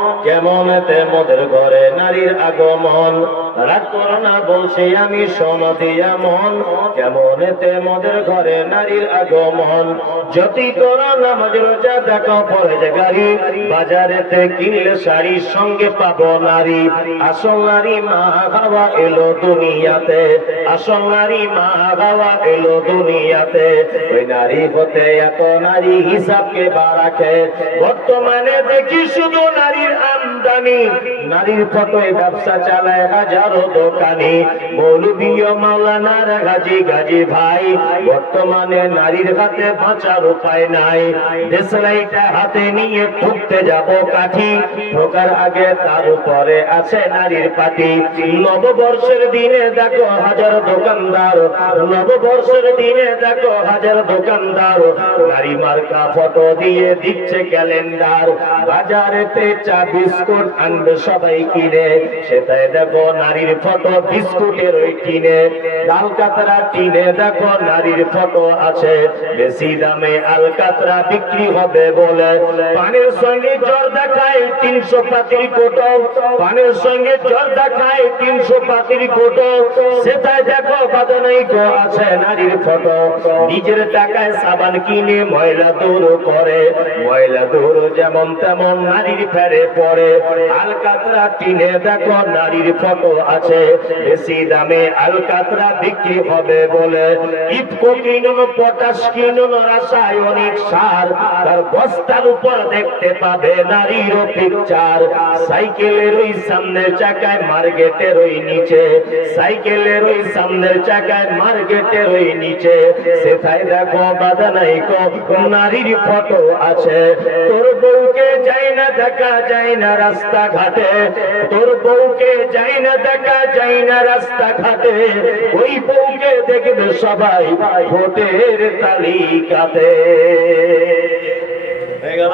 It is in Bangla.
কেমনেতে মোদের ঘরে নারীর আগমন, রাগ করো না বলছি আমি সোনা দিয়া মন। কেমনেতে মোদের ঘরে নারীর আগমন, যদি করো নামাজ রোজা দেখো পরে গাড়ি, বাজারেতে কিনলে শাড়ির সঙ্গে পাবো নারী। আসল নারী মা বাবা এলো দুনিয়াতে, আসল নারী মা বাবা এলো দুনিয়াতে। ওই নারী হতে এত নারী হিসাবকে বা রাখে। বর্তমানে দেখি শুধু নারীর আমদানি, নারীর ফটোয় ব্যবসা চালায় হাজারো দোকানি। মৌলবী ও মাওলানার গাজী গাজী ভাই, বর্তমানে নারীর হাতে বাঁচার উপায় নাই। দেশলাইটা হাতে নিয়ে ঠুকতে যাব কাঠি, ঠোকার আগে তার উপরে আছে নারীর পাটি। নববর্ষের দিনে দেখো হাজার দোকানদার, নববর্ষের দিনে দেখো হাজার দোকানদার, নারী মার্কা ফটো দিয়ে দিচ্ছে ক্যালেন্ডার। বাজারেতে চা বিস্কুট আনবে সবাই কিনে, সেটাই দেখো নারীর ফটো বিস্কুটের ওই টিনে। আলকাতরা টিনে দেখো নারীর ফটো আছে, বেশি দামে আলকাতরা বিক্রি হবে বলে। পানের সঙ্গে জ্বর দেখায় 300 পাতির কোটো, পানের সঙ্গে জ্বর দেখায় 300 পাতির কোটো, সেটাই দেখো বাদনাই গো আছে নারীর ফটো। নিজের টাকায় সাবান কিনে ময়লা দূর করে, ময়লা দূর যেমন তেমন নারীর ফেরে পড়ে। আলকাতরা টিনে দেখো নারীর ফটো আছে, বেশি দামে আলকাতরা বিক্রি হবে বলে। ইফকো কিনুন, পটাশ কিনুন, রাসায়নিক সার, তার বস্তার উপর দেখতে পাবে নারীর পিকচার। সাইকেলের ওই সামনের চাকায় মার্কেটের ওই নিচে, সাইকেলের ওই সামনের চাকায় মার্কেটের ওই নিচে, সেটাই দেখো বাদানাই কো নারীর ফটো আছে। তোর বউকে যাই না দেখা যায় না রাস্তা ঘাটে, তোর বউকে যাই না দেখা যায় না রাস্তা ঘাটে, ওই বউকে দেখবে সবাই ভোটের তালিকাতে। হয়ে গেল।